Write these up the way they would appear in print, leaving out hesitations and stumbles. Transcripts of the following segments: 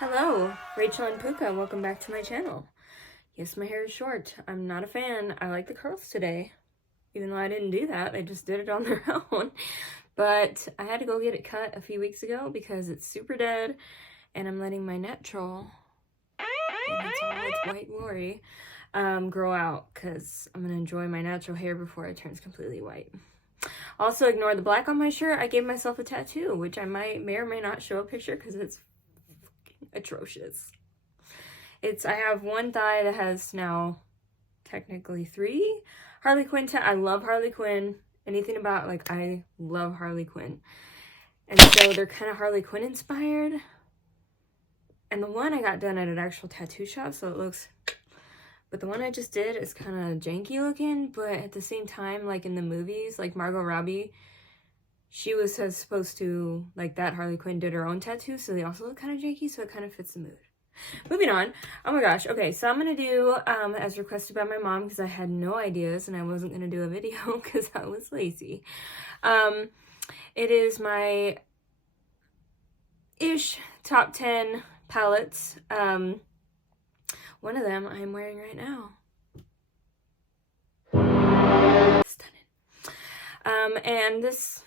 Hello, Rachel and Puka, welcome back to my channel. Yes, my hair is short. I'm not a fan. I like the curls today. Even though I didn't do that, I just did it on their own. But I had to go get it cut a few weeks ago because it's super dead and I'm letting my natural, and it's all its white glory, grow out because I'm going to enjoy my natural hair before it turns completely white. Also, ignore the black on my shirt. I gave myself a tattoo, which I may or may not show a picture because it's atrocious. I have one thigh that has now technically 3 Harley Quinn I love Harley Quinn. Anything about, like, I love Harley Quinn. And so they're kind of Harley Quinn inspired. And the one I got done at an actual tattoo shop, so it looks, but the one I just did is kind of janky looking, but at the same time, like in the movies, like Margot Robbie, she was supposed to, like, that Harley Quinn did her own tattoo, so they also look kind of janky, so it kind of fits the mood. Moving on. Oh my gosh. Okay, so I'm going to do, as requested by my mom, because I had no ideas, and I wasn't going to do a video because I was lazy. It is my top 10 palettes. One of them I'm wearing right now. Stunning. And this...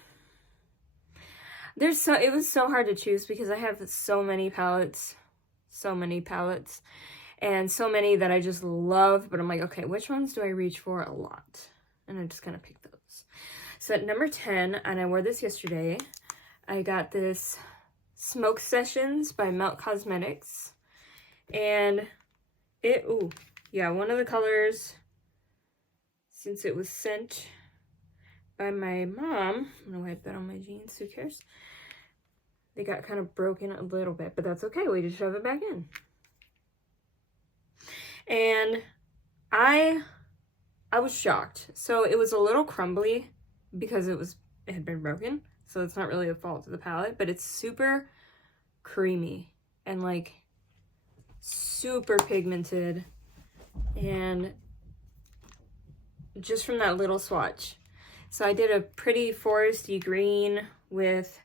it was so hard to choose because I have so many palettes, and so many that I just love, but I'm like, okay, which ones do I reach for a lot? And I just kind of picked those. So at number 10, and I wore this yesterday, I got this Smoke Sessions by Melt Cosmetics, and one of the colors, since it was sent by my mom, I'm gonna wipe that on my jeans, who cares? They got kind of broken a little bit, but that's okay, we just shove it back in. And I was shocked. So it was a little crumbly because it had been broken, so it's not really the fault of the palette, but it's super creamy and like super pigmented, and just from that little swatch. So I did a pretty foresty green with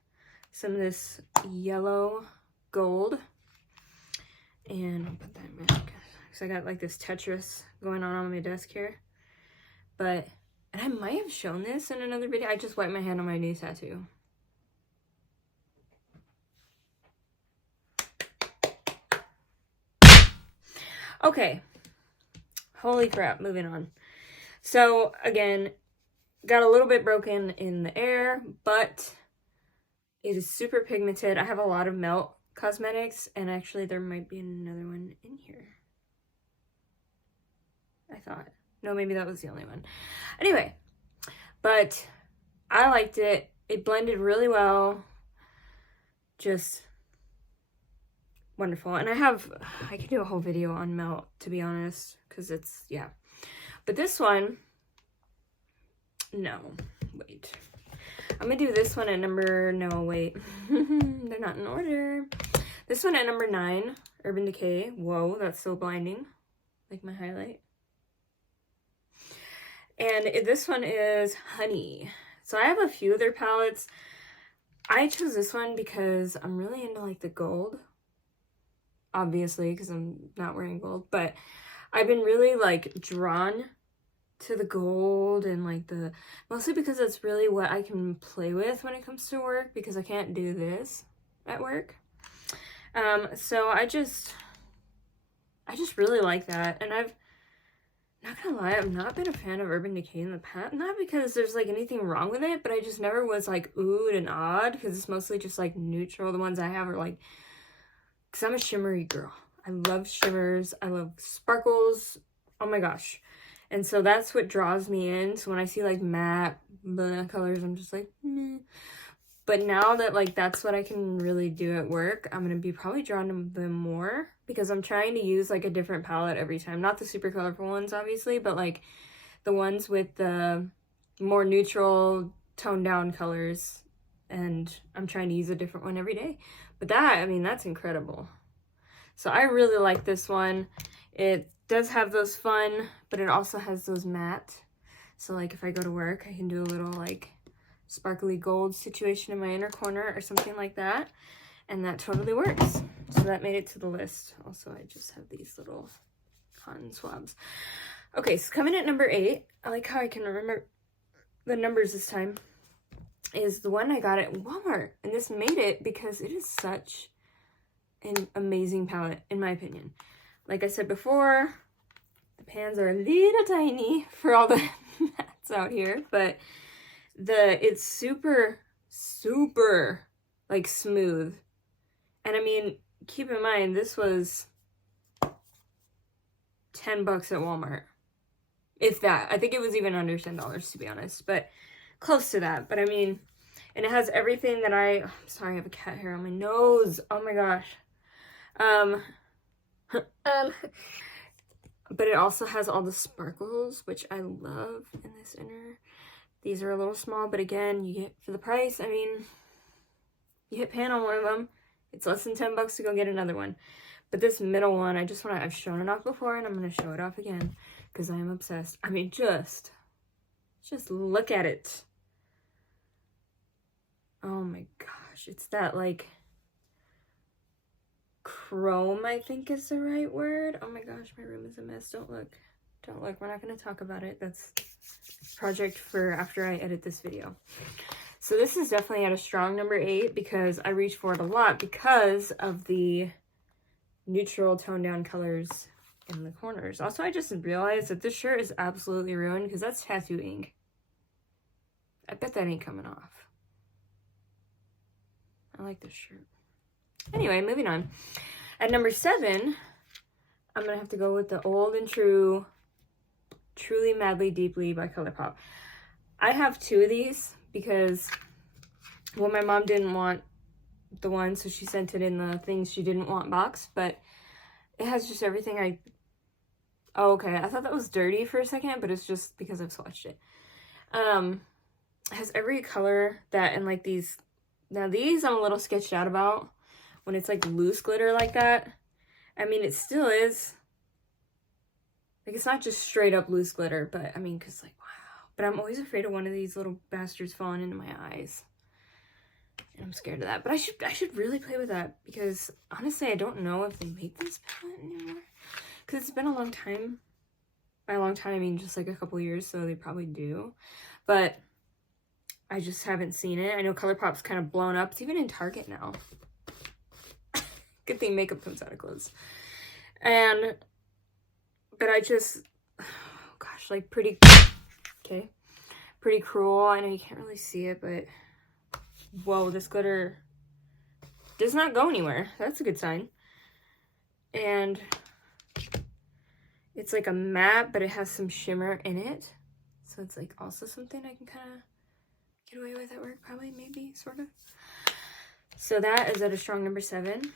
some of this yellow gold, and I'll put that in back because I got like this Tetris going on my desk here. And I might have shown this in another video. I just wiped my hand on my new tattoo. Okay, holy crap, moving on. So again, got a little bit broken in the air, but it is super pigmented. I have a lot of Melt Cosmetics, and actually there might be another one in here. I thought. No, maybe that was the only one. Anyway, but I liked it. It blended really well. Just wonderful. And I could do a whole video on Melt, to be honest, because it's, yeah. But this one, no, wait. I'm gonna do this one at no, wait. They're not in order. This one at number 9, Urban Decay. Whoa, that's so blinding. Like my highlight. And this one is Honey. So I have a few of their palettes. I chose this one because I'm really into like the gold. Obviously, because I'm not wearing gold. But I've been really like drawn to the gold, and like mostly because it's really what I can play with when it comes to work, because I can't do this at work. So I just really like that. And not gonna lie, I've not been a fan of Urban Decay in the past. Not because there's like anything wrong with it, but I just never was like oohed and awed, because it's mostly just like neutral. The ones I have are like, because I'm a shimmery girl. I love shimmers. I love sparkles. Oh my gosh. And so that's what draws me in. So when I see like matte colors, I'm just like, meh. But now that like that's what I can really do at work, I'm going to be probably drawn to them more, because I'm trying to use like a different palette every time. Not the super colorful ones, obviously, but like the ones with the more neutral, toned down colors. And I'm trying to use a different one every day. But that, I mean, that's incredible. So I really like this one. It does have those fun, but it also has those matte. So like if I go to work, I can do a little like sparkly gold situation in my inner corner or something like that. And that totally works. So that made it to the list. Also, I just have these little cotton swabs. Okay, so coming at number 8, I like how I can remember the numbers this time, is the one I got at Walmart. And this made it because it is such an amazing palette, in my opinion. Like I said before, the pans are a little tiny for all the mats out here, but it's super, super, like, smooth. And I mean, keep in mind, this was $10 at Walmart. If that. I think it was even under $10, to be honest, but close to that. But I mean, and it has everything that I'm sorry, I have a cat hair on my nose. Oh my gosh. But it also has all the sparkles, which I love in this inner. These are a little small, but again, you get for the price. I mean, you hit pan on one of them. It's less than $10 to go get another one. But this middle one, I've shown it off before, and I'm going to show it off again because I am obsessed. I mean, just look at it. Oh my gosh. It's that, like, chrome, I think is the right word. Oh my gosh, my room is a mess. Don't look. Don't look. We're not going to talk about it. That's a project for after I edit this video. So this is definitely at a strong number 8 because I reach for it a lot because of the neutral toned down colors in the corners. Also, I just realized that this shirt is absolutely ruined because that's tattoo ink. I bet that ain't coming off. I like this shirt. Anyway, moving on. At number 7, I'm going to have to go with the old and true Truly Madly Deeply by ColourPop. I have 2 of these because, well, my mom didn't want the one, so she sent it in the things she didn't want box, but it has just everything oh, okay, I thought that was dirty for a second, but it's just because I've swatched it. It has every color that, and like these, now these I'm a little sketched out about when it's like loose glitter like that. I mean, it still is, like, it's not just straight up loose glitter, but I mean, cause like, wow, but I'm always afraid of one of these little bastards falling into my eyes. I'm scared of that, but I should really play with that because honestly, I don't know if they make this palette anymore because it's been a long time. By a long time, I mean just like a couple years, so they probably do, but I just haven't seen it. I know ColourPop's kind of blown up. It's even in Target now. Good thing makeup comes out of clothes. But I just, oh gosh, like Pretty Cruel. I know you can't really see it, but whoa, this glitter does not go anywhere. That's a good sign. And it's like a matte, but it has some shimmer in it. So it's like also something I can kind of get away with at work, probably, maybe, sort of. So that is at a strong number 7.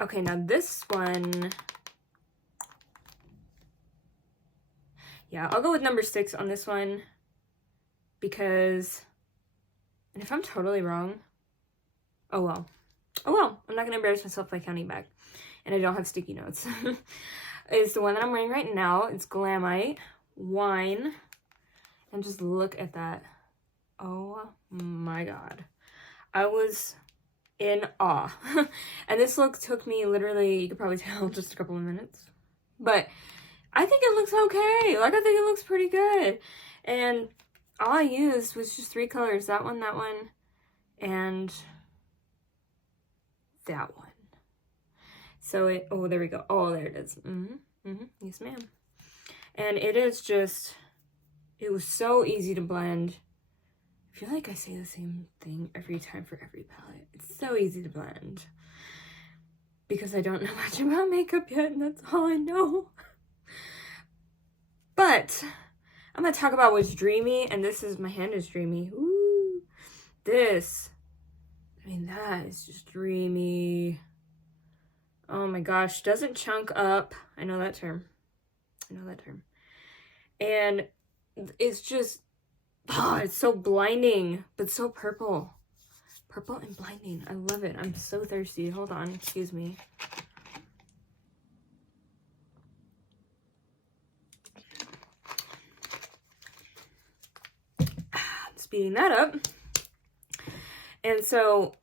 Okay, now this one, yeah, I'll go with number 6 on this one because, and if I'm totally wrong, oh well. Oh well, I'm not going to embarrass myself by counting back. And I don't have sticky notes. It's the one that I'm wearing right now. It's Glamite Wine. And just look at that. Oh my god. I was in awe. And this look took me literally, you could probably tell, just a couple of minutes. But I think it looks okay. Like, I think it looks pretty good. And all I used was just 3 colors. That one, and that one. So oh, there we go. Oh, there it is. Yes, ma'am. And it is just, it was so easy to blend. I feel like I say the same thing every time for every palette. It's so easy to blend. Because I don't know much about makeup yet, and that's all I know. But I'm going to talk about what's dreamy, and this is, my hand is dreamy. Ooh, this, I mean, that is just dreamy. Oh my gosh, doesn't chunk up. I know that term. And it's just, oh, it's so blinding, but so purple. Purple and blinding. I love it. I'm so thirsty. Hold on, excuse me. Speeding that up. And so,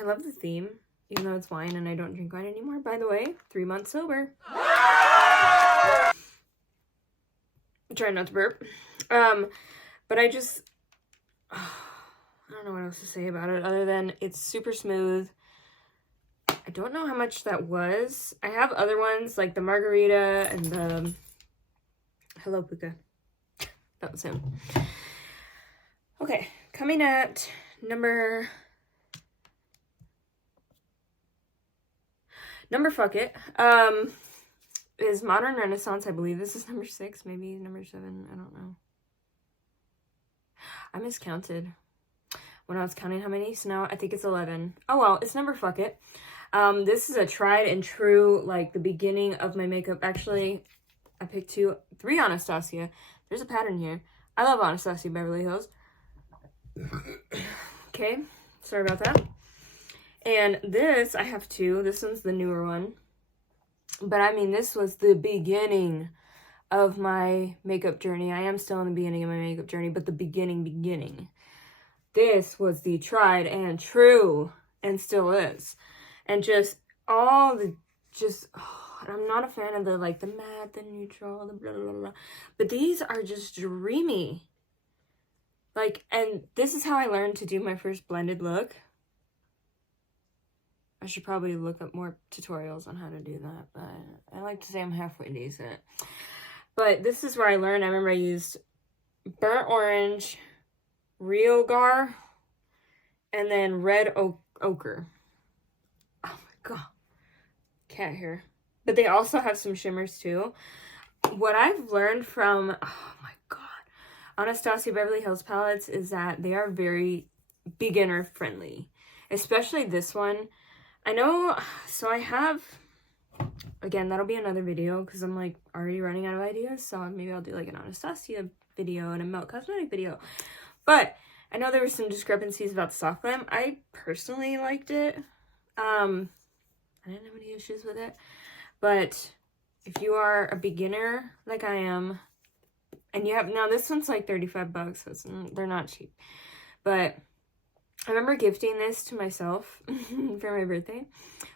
I love the theme, even though it's wine and I don't drink wine anymore. By the way, 3 months sober. I'm trying not to burp. But I just, I don't know what else to say about it other than it's super smooth. I don't know how much that was. I have other ones like the margarita and the, hello Puka. That was him. Okay, coming at number fuck it, is Modern Renaissance. I believe this is number 6, maybe number 7, I don't know. I miscounted when I was counting how many, so now I think it's 11. Oh well, it's number fuck it. This is a tried and true, like the beginning of my makeup. Actually, I picked 3 Anastasia. There's a pattern here. I love Anastasia Beverly Hills. Okay, sorry about that. And this, I have 2. This one's the newer one. But I mean, this was the beginning of my makeup journey. I am still in the beginning of my makeup journey, but the beginning. This was the tried and true, and still is. And just all the, I'm not a fan of the, like, the matte, the neutral, the blah, blah, blah. But these are just dreamy. Like, and this is how I learned to do my first blended look. I should probably look up more tutorials on how to do that, but I like to say I'm halfway decent. But this is where I learned. I remember I used burnt orange, real gar, and then red ochre. Oh my god. Cat hair. But they also have some shimmers too. What I've learned from, oh my god, Anastasia Beverly Hills palettes is that they are very beginner friendly. Especially this one. I know, so I have, again, that'll be another video because I'm like already running out of ideas. So maybe I'll do like an Anastasia video and a Melt Cosmetic video. But I know there were some discrepancies about the soft glam. I personally liked it. I didn't have any issues with it. But if you are a beginner like I am, and you have, now this one's like 35 bucks, so they're not cheap. But I remember gifting this to myself for my birthday,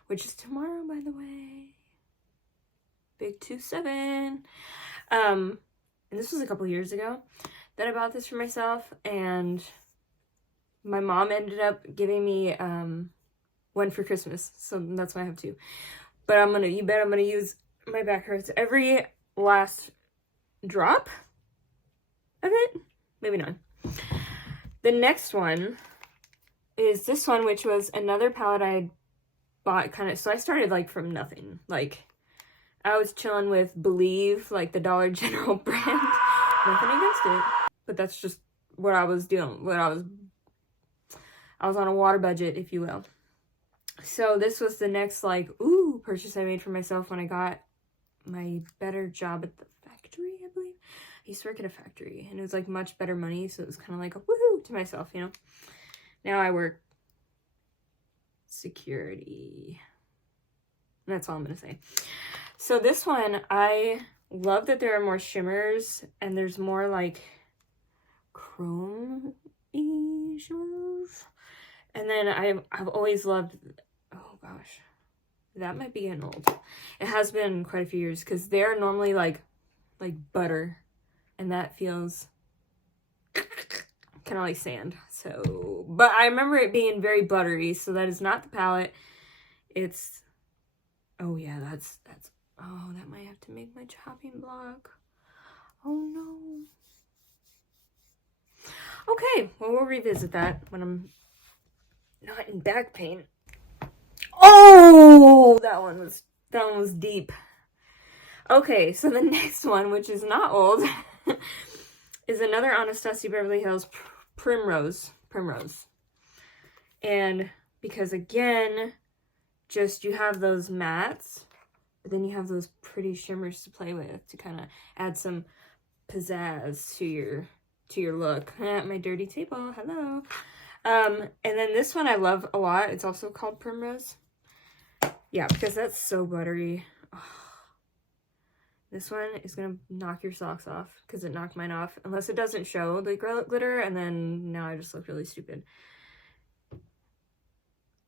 which is tomorrow, by the way. Big 2-7. And this was a couple years ago that I bought this for myself, and my mom ended up giving me one for Christmas, so that's why I have 2. But you bet I'm gonna use my back hurts every last drop of it. Maybe not. The next one is this one, which was another palette I bought kind of, so I started like from nothing. Like, I was chilling with Believe, like the Dollar General brand. Nothing against it, but that's just what I was doing. I was on a water budget, if you will. So this was the next, like, ooh, purchase I made for myself when I got my better job at the factory, I believe. I used to work at a factory, and it was like much better money, so it was kind of like a woohoo to myself, you know. Now I work security. That's all I'm going to say. So this one, I love that there are more shimmers and there's more like chrome-y shimmers. And then I've always loved, oh gosh, that might be getting old. It has been quite a few years because they're normally like butter, and that feels kind of like sand. So, but I remember it being very buttery, so that is not the palette. It's, oh yeah, that's, oh, that might have to make my chopping block. Oh no. Okay, well, we'll revisit that when I'm not in back pain. Oh, that one was deep. Okay, so the next one, which is not old, is another Anastasia Beverly Hills Primrose. And because again, just you have those mattes, but then you have those pretty shimmers to play with to kind of add some pizzazz to your look. My dirty table, hello. And then this one I love a lot. It's also called Primrose. Yeah, because that's so buttery. Oh. This one is going to knock your socks off because it knocked mine off. Unless it doesn't show the glitter, and then now I just look really stupid.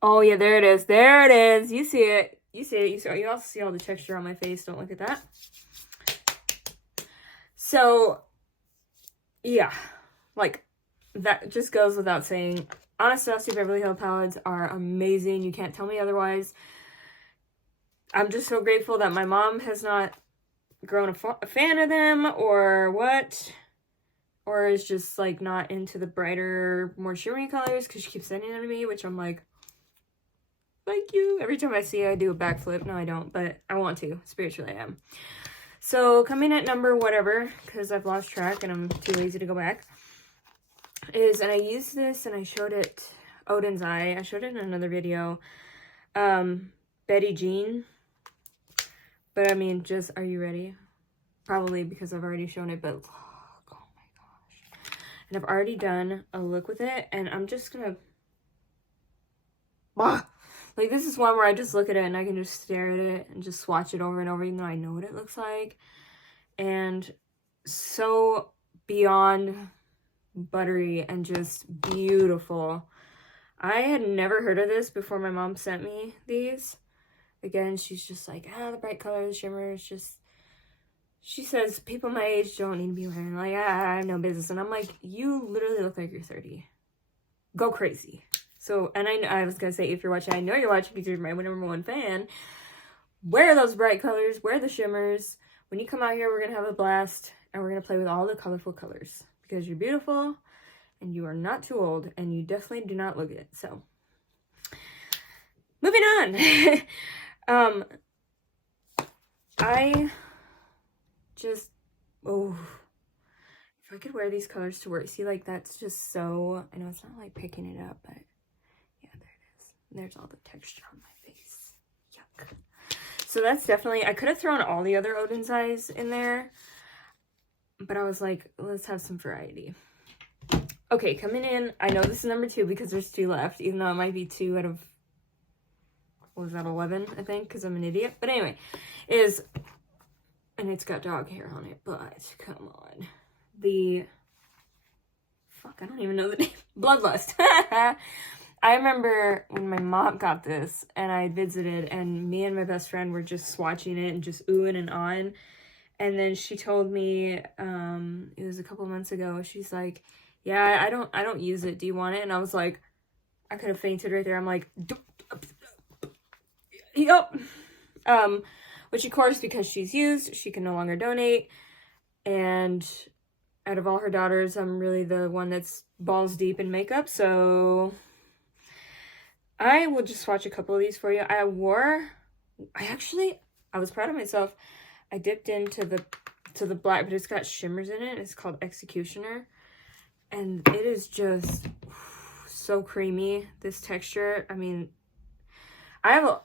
Oh yeah, there it is. There it is. You see it. You see it. You also see all the texture on my face. Don't look at that. So yeah, like that just goes without saying. Anastasia Beverly Hills palettes are amazing. You can't tell me otherwise. I'm just so grateful that my mom has not grown a fan of them or what. Or is just like not into the brighter, more shimmery colors because she keeps sending them to me, which I'm like, thank you. Every time I see it, I do a backflip. No, I don't, but I want to. Spiritually, I am. So coming at number whatever, because I've lost track and I'm too lazy to go back, is, and I used this and I showed it, Odin's Eye. I showed it in another video. Betty Jean. But I mean, just, are you ready? Probably because I've already shown it, but look, oh my gosh. And I've already done a look with it, and I'm just gonna, like, this is one where I just look at it and I can just stare at it and just swatch it over and over, even though I know what it looks like. And so beyond buttery and just beautiful. I had never heard of this before my mom sent me these. Again, she's just like, the bright colors, shimmers, just, she says people my age don't need to be wearing, like, I have no business. And I'm like, you literally look like you're 30. Go crazy. So, and I was gonna say, if you're watching, I know you're watching because you're my number one fan. Wear those bright colors, wear the shimmers. When you come out here, we're gonna have a blast, and we're gonna play with all the colorful colors because you're beautiful and you are not too old, and you definitely do not look it. So, moving on. I just, if I could wear these colors to work, see, like, that's just so, I know it's not like picking it up, but yeah, there it is. There's all the texture on my face. Yuck. So that's definitely, I could have thrown all the other Odin's Eyes in there, but I was like, let's have some variety. Okay, coming in, I know this is number 2 because there's 2 left, even though it might be 2 out of, what was that, 11, I think, because I'm an idiot. But anyway, is, and it's got dog hair on it, but come on. I don't even know the name. Bloodlust. I remember when my mom got this and I visited, and me and my best friend were just swatching it and just oohing and ahhing. And then she told me, it was a couple months ago, she's like, yeah, I don't use it. Do you want it? And I was like, I could have fainted right there. I'm like, yep. Which of course, because she's used, she can no longer donate. And out of all her daughters, I'm really the one that's balls deep in makeup. So I will just swatch a couple of these for you. I was proud of myself. I dipped into the black, but it's got shimmers in it. It's called Executioner. And it is just so creamy, this texture. I mean, I have a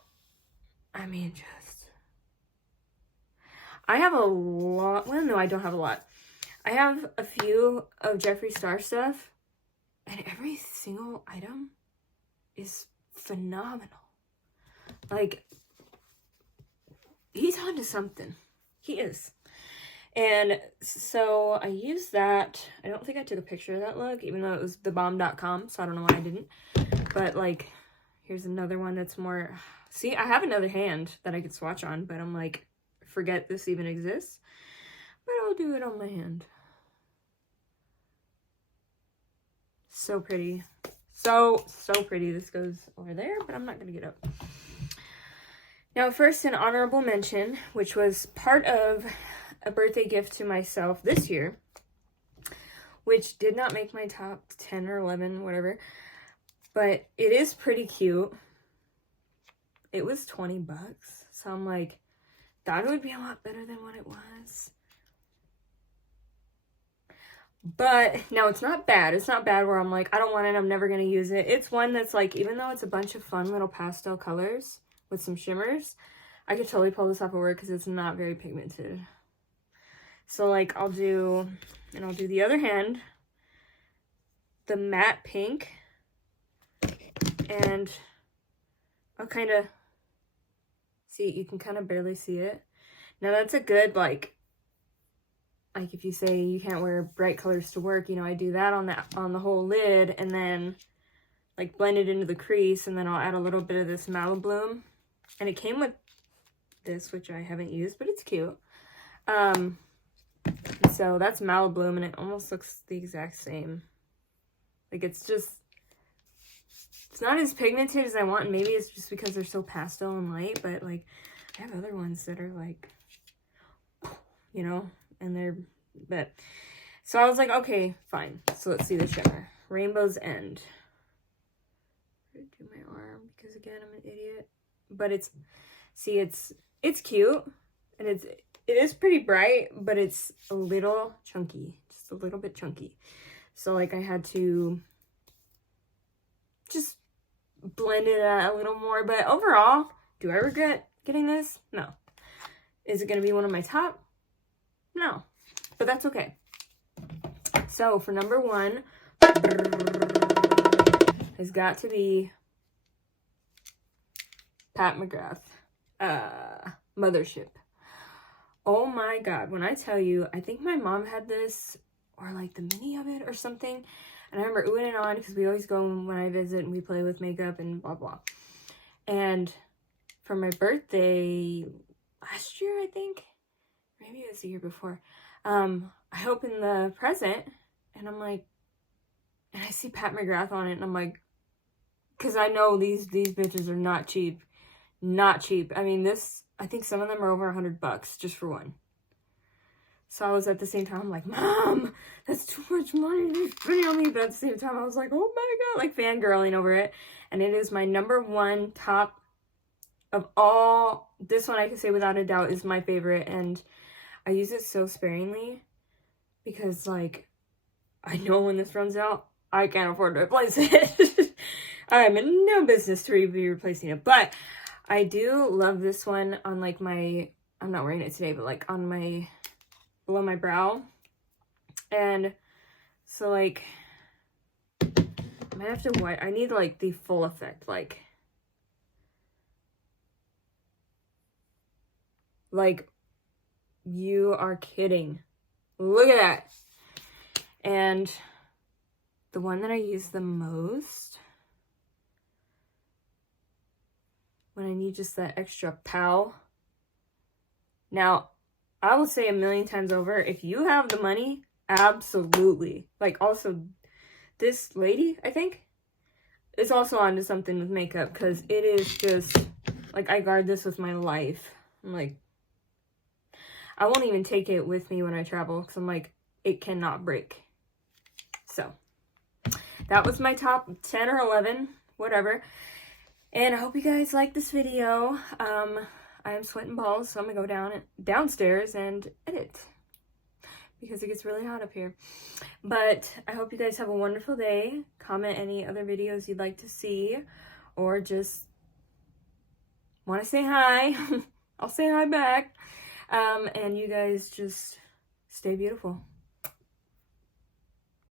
lot, well, no, I don't have a lot. I have a few of Jeffree Star stuff, and every single item is phenomenal. Like, he's onto something. He is. And so I used that. I don't think I took a picture of that look, even though it was thebomb.com, so I don't know why I didn't. But, like, here's another one that's more... See, I have another hand that I could swatch on, but I'm like, forget this even exists. But I'll do it on my hand. So pretty. So pretty. This goes over there, but I'm not going to get up. Now, first, an honorable mention, which was part of a birthday gift to myself this year, which did not make my top 10 or 11, whatever, but it is pretty cute. It was 20 bucks, so I'm like, thought it would be a lot better than what it was. But, now it's not bad. It's not bad where I'm like, I don't want it, I'm never going to use it. It's one that's like, even though it's a bunch of fun little pastel colors with some shimmers, I could totally pull this off at work because it's not very pigmented. So, like, I'll do the other hand, the matte pink, and I'll kind of, see, you can kind of barely see it. Now, that's a good, like if you say you can't wear bright colors to work, you know, I do that on the whole lid, and then like blend it into the crease, and then I'll add a little bit of this Malibloom. And it came with this, which I haven't used, but it's cute. So that's Malibloom, and it almost looks the exact same. Like, it's not as pigmented as I want, and maybe it's just because they're so pastel and light, but like, I have other ones that are like, you know, and so I was like, okay, fine. So let's see the shimmer. Rainbow's End. I'm gonna do my arm because again, I'm an idiot. But it's cute, and it is pretty bright, but it's a little chunky, just a little bit chunky. So like I had to just blend it out a little more, but overall, do I regret getting this? No. Is it going to be one of my top? No, but that's okay. So for number 1, has got to be Pat McGrath, Mothership. Oh my god, when I tell you, I think my mom had this, or like the mini of it or something, and I remember oohing and on because we always go when I visit and we play with makeup and blah blah. And for my birthday last year, I think, maybe it was the year before, I opened the present and I'm like, and I see Pat McGrath on it, and I'm like, because I know these bitches are not cheap. Not cheap. I mean, I think some of them are over $100 just for one. So I was at the same time, I'm like, Mom, that's too much money to spend on me. But at the same time, I was like, oh my god, like fangirling over it. And it is my number 1 top of all. This one I can say without a doubt is my favorite. And I use it so sparingly because, like, I know when this runs out, I can't afford to replace it. I'm in no business to be replacing it. But I do love this one on like I'm not wearing it today, but like on below my brow. And so like, I might have to I need like the full effect, like you are kidding. Look at that. And the one that I use the most when I need just that extra pow. Now, I will say a million times over, if you have the money, absolutely. Like, also, this lady, I think, is also onto something with makeup, because it is just, like, I guard this with my life. I'm like, I won't even take it with me when I travel, because I'm like, it cannot break. So, that was my top 10 or 11, whatever. And I hope you guys like this video. I am sweating balls, so I'm gonna go downstairs and edit because it gets really hot up here. But I hope you guys have a wonderful day. Comment any other videos you'd like to see, or just want to say hi. I'll say hi back. And you guys just stay beautiful.